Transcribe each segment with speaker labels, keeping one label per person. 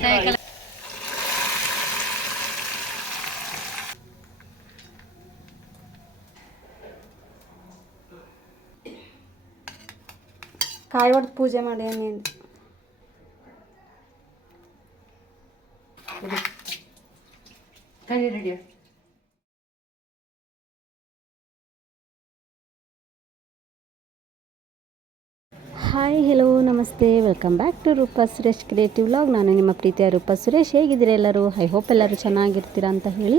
Speaker 1: ಸಾಯಂಕಾಲ
Speaker 2: ಕಾಯಿ ಹೊಡೆದು ಪೂಜೆ ಮಾಡಿ ನೀನು
Speaker 1: ಕೈ ರೆಡಿ
Speaker 2: ನಮಸ್ತೆ welcome back to Roopa Suresh creative vlog ನಾನು ನಿಮ್ಮ ಪ್ರೀತಿಯ ರೂಪಾ ಸುರೇಶ್. ಹೇಗಿದ್ದೀರಿ ಎಲ್ಲರೂ? ಐ ಹೋಪ್ ಎಲ್ಲರೂ ಚೆನ್ನಾಗಿರ್ತೀರಾ ಅಂತ ಹೇಳಿ.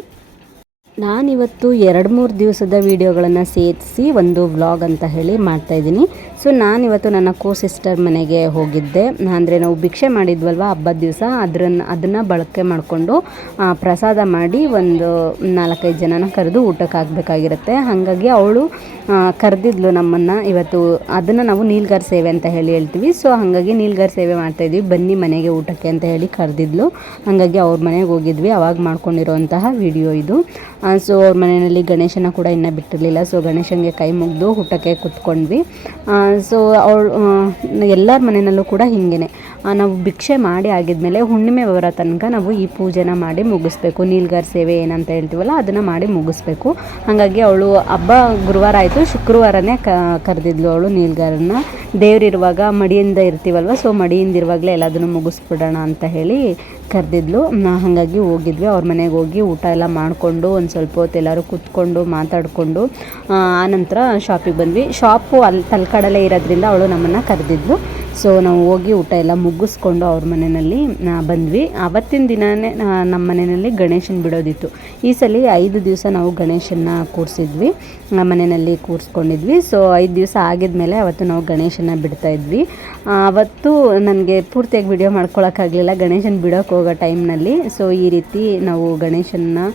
Speaker 2: ನಾನಿವತ್ತು ಎರಡು ಮೂರು ದಿವಸದ ವೀಡಿಯೋಗಳನ್ನು ಸೇರಿಸಿ ಒಂದು ವ್ಲಾಗ್ ಅಂತ ಹೇಳಿ ಮಾಡ್ತಾಯಿದ್ದೀನಿ ಸೊ ನಾನಿವತ್ತು ನನ್ನ ಕೋ ಸಿಸ್ಟರ್ ಮನೆಗೆ ಹೋಗಿದ್ದೆ. ಅಂದರೆ ನಾವು ಭಿಕ್ಷೆ ಮಾಡಿದ್ವಲ್ವ ಹಬ್ಬದ ದಿವಸ ಅದರನ್ನು ಅದನ್ನು ಬಳಕೆ ಮಾಡಿಕೊಂಡು ಪ್ರಸಾದ ಮಾಡಿ ಒಂದು ನಾಲ್ಕೈದು ಜನನ ಕರೆದು ಊಟಕ್ಕೆ ಹಾಕಬೇಕಾಗಿರುತ್ತೆ ಹಾಗಾಗಿ ಅವಳು ಕರೆದಿದ್ಲು ನಮ್ಮನ್ನು. ಇವತ್ತು ಅದನ್ನು ನಾವು ನೀಲ್ಗಾರ್ ಸೇವೆ ಅಂತ ಹೇಳಿ ಹೇಳ್ತೀವಿ. ಸೊ ಹಾಗಾಗಿ ನೀಲ್ಗಾರ್ ಸೇವೆ ಮಾಡ್ತಾಯಿದ್ವಿ ಬನ್ನಿ ಮನೆಗೆ ಊಟಕ್ಕೆ ಅಂತ ಹೇಳಿ ಕರೆದಿದ್ಲು. ಹಾಗಾಗಿ ಅವ್ರ ಮನೆಗೆ ಹೋಗಿದ್ವಿ. ಅವಾಗ ಮಾಡ್ಕೊಂಡಿರೋಂತಹ ವಿಡಿಯೋ ಇದು. ಸೊ ಅವ್ರ ಮನೆಯಲ್ಲಿ ಗಣೇಶನ ಕೂಡ ಇನ್ನೂ ಬಿಟ್ಟಿರಲಿಲ್ಲ. ಸೊ ಗಣೇಶನಿಗೆ ಕೈ ಮುಗಿದು ಊಟಕ್ಕೆ ಕುತ್ಕೊಂಡ್ವಿ. ಸೊ ಅವಳು ಎಲ್ಲರ ಮನೆಯಲ್ಲೂ ಕೂಡ ಹೀಗೇ ನಾವು ಭಿಕ್ಷೆ ಮಾಡಿ ಆಗಿದ್ಮೇಲೆ ಹುಣ್ಣಿಮೆ ಬರೋ ತನಕ ನಾವು ಈ ಪೂಜೆನ ಮಾಡಿ ಮುಗಿಸ್ಬೇಕು. ನೀಲ್ಗಾರ್ ಸೇವೆ ಏನಂತ ಹೇಳ್ತೀವಲ್ಲ, ಅದನ್ನು ಮಾಡಿ ಮುಗಿಸ್ಬೇಕು. ಹಾಗಾಗಿ ಅವಳು ಹಬ್ಬ ಗುರುವಾರ ಆಯಿತು. ಶುಕ್ರವಾರನೇ ಕ, ಕರೆದಿದ್ಲು ಅವಳು ನೀಲ್ಗಾರನ್ನ. ದೇವರಿರುವಾಗ ಮಡಿಯಿಂದ ಇರ್ತೀವಲ್ವ ಸೊ ಮಡಿಯಿಂದ ಇರುವಾಗಲೇ ಎಲ್ಲದನ್ನು ಮುಗಿಸ್ಬಿಡೋಣ ಅಂತ ಹೇಳಿ ಕರೆದಿದ್ಲು. ಹಾಗಾಗಿ ಹೋಗಿದ್ವಿ. ಅವ್ರ ಮನೆಗೆ ಹೋಗಿ ಊಟ ಎಲ್ಲ ಮಾಡಿಕೊಂಡು ಒಂದು ಸ್ವಲ್ಪ ಹೊತ್ತು ಎಲ್ಲರೂ ಕೂತ್ಕೊಂಡು ಮಾತಾಡಿಕೊಂಡು ಆನಂತರ ಶಾಪಿಗೆ ಬಂದ್ವಿ. ಶಾಪು ಅಲ್ಲಿ ತಲ್ಕಡಲ್ಲೇ ಇರೋದ್ರಿಂದ ಅವಳು ನಮ್ಮನ್ನು ಕರೆದಿದ್ಲು. ಸೊ ನಾವು ಹೋಗಿ ಊಟ ಎಲ್ಲ ಮುಗಿಸ್ಕೊಂಡು ಅವ್ರ ಮನೆಯಲ್ಲಿ ಬಂದ್ವಿ. ಅವತ್ತಿನ ದಿನವೇ ನಮ್ಮ ಮನೆಯಲ್ಲಿ ಗಣೇಶನ ಬಿಡೋದಿತ್ತು. ಈ ಸಲ ಐದು ದಿವಸ ನಾವು ಗಣೇಶನ ಕೂರಿಸಿದ್ವಿ. ನಮ್ಮ ಮನೆಯಲ್ಲಿ ಕೂರಿಸ್ಕೊಂಡಿದ್ವಿ. ಸೊ ಐದು ದಿವಸ ಆಗಿದ್ಮೇಲೆ ಅವತ್ತು ನಾವು ಗಣೇಶನ ಬಿಡ್ತಾ ಇದ್ವಿ. ಅವತ್ತು ನನಗೆ ಪೂರ್ತಿಯಾಗಿ ವಿಡಿಯೋ ಮಾಡ್ಕೊಳಕ್ಕಾಗಲಿಲ್ಲ. ಗಣೇಶನ ಬಿಡೋಕೆ ಹೋಗೋ ಟೈಮ್ನಲ್ಲಿ. ಸೊ ಈ ರೀತಿ ನಾವು ಗಣೇಶನ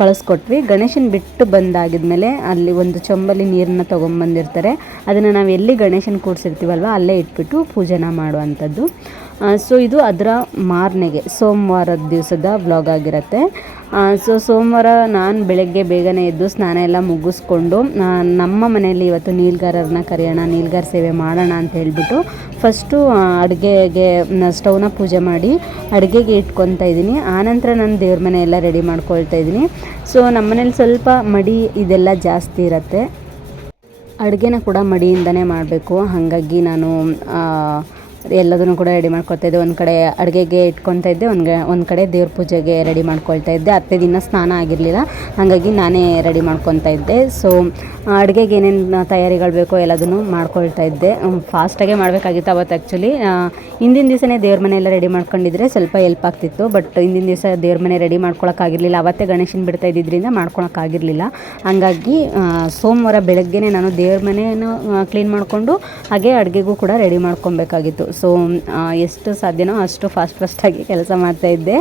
Speaker 2: ಕಳಿಸ್ಕೊಟ್ವಿ. ಗಣೇಶನ ಬಿಟ್ಟು ಬಂದಾಗಿದ್ಮೇಲೆ ಅಲ್ಲಿ ಒಂದು ಚೊಂಬಲ್ಲಿ ನೀರನ್ನ ತೊಗೊಂಬಂದಿರ್ತಾರೆ. ಅದನ್ನು ನಾವು ಎಲ್ಲಿ ಗಣೇಶನ ಕೂರಿಸಿರ್ತೀವಲ್ವ, ಅಲ್ಲೇ ಇಟ್ಬಿಟ್ಟು ಪೂಜೆನ ಮಾಡುವಂಥದ್ದು. ಸೊ ಇದು ಅದರ ಮಾರನೆಗೆ, ಸೋಮವಾರದ ದಿವಸದ ವ್ಲಾಗ್ ಆಗಿರುತ್ತೆ. ಸೊ ಸೋಮವಾರ ನಾನು ಬೆಳಗ್ಗೆ ಬೇಗನೆ ಎದ್ದು ಸ್ನಾನ ಎಲ್ಲ ಮುಗಿಸ್ಕೊಂಡು ನಮ್ಮ ಮನೆಯಲ್ಲಿ ಇವತ್ತು ನೀಲ್ಗಾರರನ್ನ ಕರೆಯೋಣ, ನೀಲ್ಗಾರ ಸೇವೆ ಮಾಡೋಣ ಅಂತ ಹೇಳಿಬಿಟ್ಟು ಫಸ್ಟು ಅಡುಗೆಗೆ ಸ್ಟವ್ನ ಪೂಜೆ ಮಾಡಿ ಅಡುಗೆಗೆ ಇಟ್ಕೊತಾ ಇದ್ದೀನಿ. ಆನಂತರ ನಾನು ದೇವ್ರ ಮನೆ ಎಲ್ಲ ರೆಡಿ ಮಾಡ್ಕೊಳ್ತಾ ಇದ್ದೀನಿ. ಸೊ ನಮ್ಮ ಮನೇಲಿ ಸ್ವಲ್ಪ ಮಡಿ ಇದೆಲ್ಲ ಜಾಸ್ತಿ ಇರುತ್ತೆ. ಅಡುಗೆನ ಕೂಡ ಮಡಿಯಿಂದನೇ ಮಾಡಬೇಕು. ಹಾಗಾಗಿ ನಾನು ಎಲ್ಲದನ್ನು ಕೂಡ ರೆಡಿ ಮಾಡ್ಕೊಳ್ತಾ ಇದ್ದೆ. ಒಂದು ಕಡೆ ಅಡುಗೆಗೆ ಇಟ್ಕೊತಾ ಇದ್ದೆ ಒಂದು ಒಂದು ಕಡೆ ದೇವ್ರ ಪೂಜೆಗೆ ರೆಡಿ ಮಾಡ್ಕೊಳ್ತಾ ಇದ್ದೆ. ಅತ್ತೆ ದಿನ ಸ್ನಾನ ಆಗಿರಲಿಲ್ಲ, ಹಾಗಾಗಿ ನಾನೇ ರೆಡಿ ಮಾಡ್ಕೊತಾ ಇದ್ದೆ. ಸೊ ಅಡುಗೆಗೆ ಏನೇನು ತಯಾರಿಗಳು ಬೇಕೋ ಎಲ್ಲದನ್ನು ಮಾಡ್ಕೊಳ್ತಾ ಇದ್ದೆ. ಫಾಸ್ಟಾಗೆ ಮಾಡಬೇಕಾಗಿತ್ತು ಅವತ್ತು ಆ್ಯಕ್ಚುಲಿ ಹಿಂದಿನ ದಿವಸನೇ ದೇವ್ರ ಮನೆಯೆಲ್ಲ ರೆಡಿ ಮಾಡ್ಕೊಂಡಿದ್ರೆ ಸ್ವಲ್ಪ ಹೆಲ್ಪ್ ಆಗ್ತಿತ್ತು ಬಟ್ ಹಿಂದಿನ ದಿವಸ ದೇವ್ರ ಮನೆ ರೆಡಿ ಮಾಡ್ಕೊಳಕ್ಕಾಗಿರಲಿಲ್ಲ. ಅವತ್ತೇ ಗಣೇಶನ ಬಿಡ್ತಾ ಇದ್ದಿದ್ದರಿಂದ ಮಾಡ್ಕೊಳಕ್ಕಾಗಿರಲಿಲ್ಲ. ಹಾಗಾಗಿ ಸೋಮವಾರ ಬೆಳಗ್ಗೆನೇ ನಾನು ದೇವ್ರ ಮನೆಯನ್ನು ಕ್ಲೀನ್ ಮಾಡಿಕೊಂಡು, ಹಾಗೆ ಅಡುಗೆಗೂ ಕೂಡ ರೆಡಿ ಮಾಡ್ಕೊಬೇಕಾಗಿತ್ತು ಸೊ ಎಷ್ಟು ಸಾಧ್ಯನೋ ಅಷ್ಟು ಫಾಸ್ಟ್ ಫಾಸ್ಟಾಗಿ ಕೆಲಸ ಮಾಡ್ತಾಯಿದ್ದೆ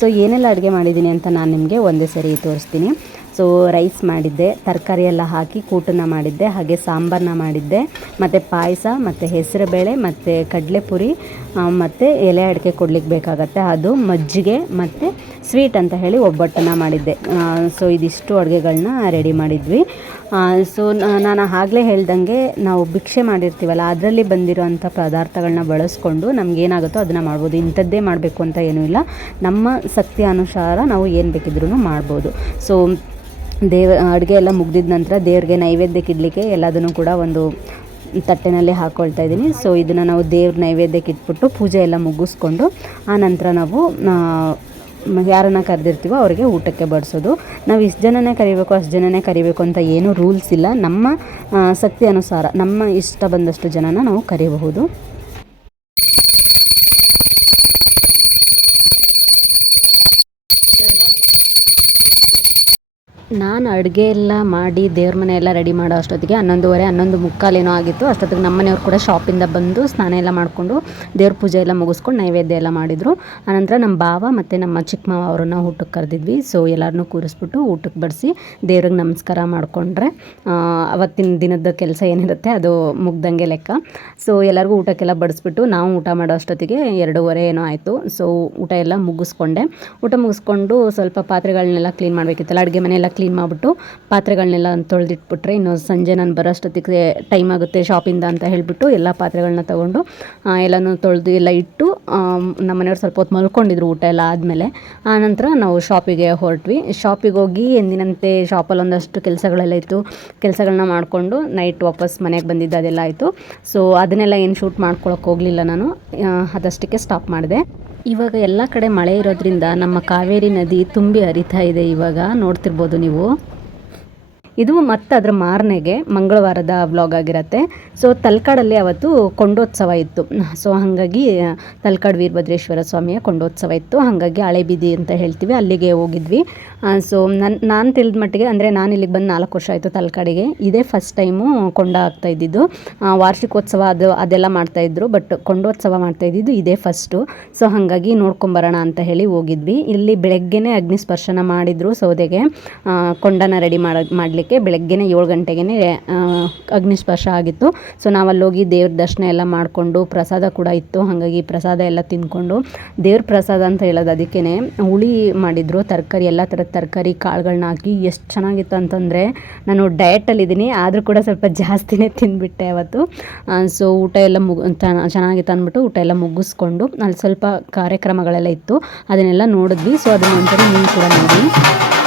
Speaker 2: ಸೊ ಏನೆಲ್ಲ ಅಡುಗೆ ಮಾಡಿದ್ದೀನಿ ಅಂತ ನಾನು ನಿಮಗೆ ಒಂದೇ ಸರಿ ತೋರಿಸ್ತೀನಿ. ಸೊ ರೈಸ್ ಮಾಡಿದ್ದೆ, ತರಕಾರಿ ಎಲ್ಲ ಹಾಕಿ ಕೂಟನ್ನು ಮಾಡಿದ್ದೆ, ಹಾಗೆ ಸಾಂಬಾರನ್ನ ಮಾಡಿದ್ದೆ, ಮತ್ತು ಪಾಯಸ, ಮತ್ತು ಹೆಸರುಬೇಳೆ ಮತ್ತು ಕಡಲೆಪುರಿ ಮತ್ತು ಎಲೆ ಅಡಿಕೆ ಕೊಡ್ಲಿಕ್ಕೆ ಬೇಕಾಗತ್ತೆ. ಅದು ಮಜ್ಜಿಗೆ ಮತ್ತು ಸ್ವೀಟ್ ಅಂತ ಹೇಳಿ ಒಬ್ಬಟ್ಟನ್ನು ಮಾಡಿದ್ದೆ. ಸೊ ಇದಿಷ್ಟು ಅಡುಗೆಗಳನ್ನ ರೆಡಿ ಮಾಡಿದ್ವಿ. ಸೊ ನಾನು ಆಗಲೇ ಹೇಳ್ದಂಗೆ ನಾವು ಭಿಕ್ಷೆ ಮಾಡಿರ್ತೀವಲ್ಲ, ಅದರಲ್ಲಿ ಬಂದಿರೋವಂಥ ಪದಾರ್ಥಗಳನ್ನ ಬಳಸ್ಕೊಂಡು ನಮಗೇನಾಗುತ್ತೋ ಅದನ್ನು ಮಾಡ್ಬೋದು. ಇಂಥದ್ದೇ ಮಾಡಬೇಕು ಅಂತ ಏನೂ ಇಲ್ಲ. ನಮ್ಮ ಶಕ್ತಿ ಅನುಸಾರ ನಾವು ಏನು ಬೇಕಿದ್ರೂ ಮಾಡ್ಬೋದು. ಸೊ ದೇವ, ಅಡುಗೆ ಎಲ್ಲ ಮುಗ್ದಿದ ನಂತರ ದೇವ್ರಿಗೆ ನೈವೇದ್ಯಕ್ಕೆ ಇಡಲಿಕ್ಕೆ ಎಲ್ಲದನ್ನು ಕೂಡ ಒಂದು ತಟ್ಟೆನಲ್ಲಿ ಹಾಕ್ಕೊಳ್ತಾ ಇದ್ದೀನಿ. ಸೊ ಇದನ್ನು ನಾವು ದೇವ್ರ ನೈವೇದ್ಯಕ್ಕೆ ಇಟ್ಬಿಟ್ಟು ಪೂಜೆ ಎಲ್ಲ ಮುಗಿಸ್ಕೊಂಡು, ಆ ನಂತರ ನಾವು ಯಾರನ್ನು ಕರೆದಿರ್ತೀವೋ ಅವರಿಗೆ ಊಟಕ್ಕೆ ಬಡಿಸೋದು. ನಾವು ಇಷ್ಟು ಜನನೇ ಕರಿಬೇಕು, ಅಷ್ಟು ಜನನೇ ಕರಿಬೇಕು ಅಂತ ಏನೂ ರೂಲ್ಸ್ ಇಲ್ಲ. ನಮ್ಮ ಶಕ್ತಿ ಅನುಸಾರ, ನಮ್ಮ ಇಷ್ಟ ಬಂದಷ್ಟು ಜನನ ನಾವು ಕರಿಬಹುದು. ನಾನು ಅಡುಗೆ ಎಲ್ಲ ಮಾಡಿ ದೇವ್ರ ಮನೆ ಎಲ್ಲ ರೆಡಿ ಮಾಡೋ ಅಷ್ಟೊತ್ತಿಗೆ ಹನ್ನೊಂದುವರೆ, ಹನ್ನೊಂದು ಮುಕ್ಕಾಲೇನೋ ಆಗಿತ್ತು. ಅಷ್ಟೊತ್ತಿಗೆ ನಮ್ಮ ಮನೆಯವ್ರು ಕೂಡ ಶಾಪಿಂದ ಬಂದು ಸ್ನಾನ ಎಲ್ಲ ಮಾಡಿಕೊಂಡು ದೇವ್ರ ಪೂಜೆ ಎಲ್ಲ ಮುಗಿಸ್ಕೊಂಡು ನೈವೇದ್ಯ ಎಲ್ಲ ಮಾಡಿದರು. ಆನಂತರ ನಮ್ಮ ಬಾವ ಮತ್ತು ನಮ್ಮ ಚಿಕ್ಕ ಮಾವ ಅವರನ್ನು ಊಟಕ್ಕೆ ಕರೆದಿದ್ವಿ. ಸೊ ಎಲ್ಲರನ್ನೂ ಕೂರಿಸ್ಬಿಟ್ಟು ಊಟಕ್ಕೆ ಬಡಿಸಿ ದೇವ್ರಿಗೆ ನಮಸ್ಕಾರ ಮಾಡಿಕೊಂಡ್ರೆ ಅವತ್ತಿನ ದಿನದ ಕೆಲಸ ಏನಿರುತ್ತೆ ಅದು ಮುಗ್ದಂಗೆ ಲೆಕ್ಕ. ಸೊ ಎಲ್ಲರಿಗೂ ಊಟಕ್ಕೆಲ್ಲ ಬಡಿಸ್ಬಿಟ್ಟು ನಾವು ಊಟ ಮಾಡೋ ಅಷ್ಟೊತ್ತಿಗೆ ಎರಡೂವರೆ ಏನೋ ಆಯಿತು. ಸೊ ಊಟ ಎಲ್ಲ ಮುಗಿಸ್ಕೊಂಡೆ. ಊಟ ಮುಗಿಸ್ಕೊಂಡು ಸ್ವಲ್ಪ ಪಾತ್ರೆಗಳನ್ನೆಲ್ಲ ಕ್ಲೀನ್ ಮಾಡಬೇಕಿತ್ತಲ್ಲ, ಅಡುಗೆ ಮನೆಯೆಲ್ಲ ಕ್ಲೀನ್ ಮಾಡಿಬಿಟ್ಟು ಅಂದ್ಬಿಟ್ಟು ಪಾತ್ರೆಗಳನ್ನೆಲ್ಲ ತೊಳೆದಿಟ್ಬಿಟ್ರೆ ಇನ್ನು ಸಂಜೆ ನಾನು ಬರೋಷ್ಟೊತ್ತಿಗೆ ಟೈಮ್ ಆಗುತ್ತೆ ಶಾಪಿಂದ ಅಂತ ಹೇಳಿಬಿಟ್ಟು ಎಲ್ಲ ಪಾತ್ರೆಗಳನ್ನ ತೊಗೊಂಡು ಎಲ್ಲನೂ ತೊಳೆದು ಎಲ್ಲ ಇಟ್ಟು ನಮ್ಮ ಮನೆಯವ್ರು ಸ್ವಲ್ಪ ಹೊತ್ತು ಮಲ್ಕೊಂಡಿದ್ರು ಊಟ ಎಲ್ಲ ಆದಮೇಲೆ. ಆನಂತರ ನಾವು ಶಾಪಿಗೆ ಹೊರಟ್ವಿ. ಶಾಪಿಗೆ ಹೋಗಿ ಎಂದಿನಂತೆ ಶಾಪಲ್ಲಿ ಒಂದಷ್ಟು ಕೆಲಸಗಳೆಲ್ಲ ಇತ್ತು. ಕೆಲಸಗಳನ್ನ ಮಾಡಿಕೊಂಡು ನೈಟ್ ವಾಪಸ್ ಮನೆಗೆ ಬಂದಿದ್ದು ಅದೆಲ್ಲ ಆಯಿತು. ಸೊ ಅದನ್ನೆಲ್ಲ ಏನು ಶೂಟ್ ಮಾಡ್ಕೊಳಕ್ಕೆ ಹೋಗಲಿಲ್ಲ ನಾನು. ಅದಷ್ಟಕ್ಕೆ ಸ್ಟಾಪ್ ಮಾಡಿದೆ. ಇವಾಗ ಎಲ್ಲ ಕಡೆ ಮಳೆ ಇರೋದ್ರಿಂದ ನಮ್ಮ ಕಾವೇರಿ ನದಿ ತುಂಬಿ ಹರಿತಾ ಇದೆ ಇವಾಗ. ನೋಡ್ತಿರ್ಬೋದು ನೀವು. ಇದು ಮತ್ತೆ ಅದರ ಮಾರನೆಗೆ ಮಂಗಳವಾರದ ವ್ಲಾಗ್ ಆಗಿರುತ್ತೆ. ಸೊ ತಲ್ಕಾಡಲ್ಲಿ ಅವತ್ತು ಕೊಂಡೋತ್ಸವ ಇತ್ತು. ಸೊ ಹಾಗಾಗಿ ತಲ್ಕಾಡ್ ವೀರಭದ್ರೇಶ್ವರ ಸ್ವಾಮಿಯ ಕೊಂಡೋತ್ಸವ ಇತ್ತು. ಹಾಗಾಗಿ ಹಳೆಬೀದಿ ಅಂತ ಹೇಳ್ತೀವಿ, ಅಲ್ಲಿಗೆ ಹೋಗಿದ್ವಿ. ಸೊ ನನ್ನ ನಾನು ತಿಳಿದ ಮಟ್ಟಿಗೆ, ಅಂದರೆ ನಾನು ಇಲ್ಲಿಗೆ ಬಂದು ನಾಲ್ಕು ವರ್ಷ ಆಯಿತು ತಲ್ಕಾಡಿಗೆ. ಇದೇ ಫಸ್ಟ್ ಟೈಮು ಕೊಂಡ ಆಗ್ತಾ ಇದ್ದಿದ್ದು. ವಾರ್ಷಿಕೋತ್ಸವ ಅದು, ಅದೆಲ್ಲ ಮಾಡ್ತಾಯಿದ್ರು ಬಟ್ ಕೊಂಡೋತ್ಸವ ಮಾಡ್ತಾ ಇದ್ದಿದ್ದು ಇದೇ ಫಸ್ಟು ಸೊ ಹಾಗಾಗಿ ನೋಡ್ಕೊಂಬರೋಣ ಅಂತ ಹೇಳಿ ಹೋಗಿದ್ವಿ. ಇಲ್ಲಿ ಬೆಳಗ್ಗೆನೇ ಅಗ್ನಿ ಸ್ಪರ್ಶನ ಮಾಡಿದರು ಸೌದೆಗೆ. ಕೊಂಡನ ರೆಡಿ ಮಾಡ ಬೆಳಗ್ಗೆನೇ ಏಳು ಗಂಟೆಗೆ ಅಗ್ನಿ ಸ್ಪರ್ಶ ಆಗಿತ್ತು. ಸೊ ನಾವು ಅಲ್ಲಿ ಹೋಗಿ ದೇವ್ರ ದರ್ಶನ ಎಲ್ಲ ಮಾಡಿಕೊಂಡು ಪ್ರಸಾದ ಕೂಡ ಇತ್ತು. ಹಾಗಾಗಿ ಪ್ರಸಾದ ಎಲ್ಲ ತಿಂದ್ಕೊಂಡು ದೇವ್ರ ಪ್ರಸಾದ ಅಂತ ಹೇಳೋದು ಅದಕ್ಕೇ ಹುಳಿ ಮಾಡಿದರು, ತರಕಾರಿ, ಎಲ್ಲ ಥರದ ತರಕಾರಿ ಕಾಳುಗಳನ್ನ ಹಾಕಿ ಎಷ್ಟು ಚೆನ್ನಾಗಿತ್ತು ಅಂತಂದರೆ ನಾನು ಡಯಟಲ್ಲಿದ್ದೀನಿ ಆದರೂ ಕೂಡ ಸ್ವಲ್ಪ ಜಾಸ್ತಿನೇ ತಿಂದ್ಬಿಟ್ಟೆ ಅವತ್ತು. ಸೊ ಊಟ ಎಲ್ಲ ಮುಗ್ ಚೆನ್ನ- ಚೆನ್ನಾಗಿತ್ತು ಅಂದ್ಬಿಟ್ಟು ಊಟ ಎಲ್ಲ ಮುಗಿಸ್ಕೊಂಡು ಅಲ್ಲಿ ಸ್ವಲ್ಪ ಕಾರ್ಯಕ್ರಮಗಳೆಲ್ಲ ಇತ್ತು. ಅದನ್ನೆಲ್ಲ ನೋಡಿದ್ವಿ. ಸೊ ಅದನ್ನ ನೀವು ಕೂಡ ನೋಡಿ.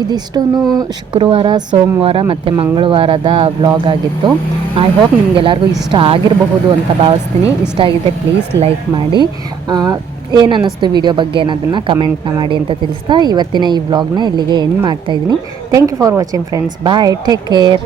Speaker 2: ಇದಿಷ್ಟು ಶುಕ್ರವಾರ, ಸೋಮವಾರ ಮತ್ತು ಮಂಗಳವಾರದ ವ್ಲಾಗ್ ಆಗಿತ್ತು. ಐ ಹೋಪ್ ನಿಮಗೆಲ್ಲರಿಗೂ ಇಷ್ಟ ಆಗಿರಬಹುದು ಅಂತ ಭಾವಿಸ್ತೀನಿ. ಇಷ್ಟ ಆಗಿದ್ದರೆ ಪ್ಲೀಸ್ ಲೈಕ್ ಮಾಡಿ. ಏನು ಅನ್ನಿಸ್ತು ವಿಡಿಯೋ ಬಗ್ಗೆ ಅನ್ನೋದನ್ನು ಕಮೆಂಟ್ನ ಮಾಡಿ ಅಂತ ತಿಳಿಸ್ತಾ ಇವತ್ತಿನ ಈ ವ್ಲಾಗ್ನ ಇಲ್ಲಿಗೆ ಎಂಡ್ ಮಾಡ್ತಾಯಿದ್ದೀನಿ thank you for watching friends bye take care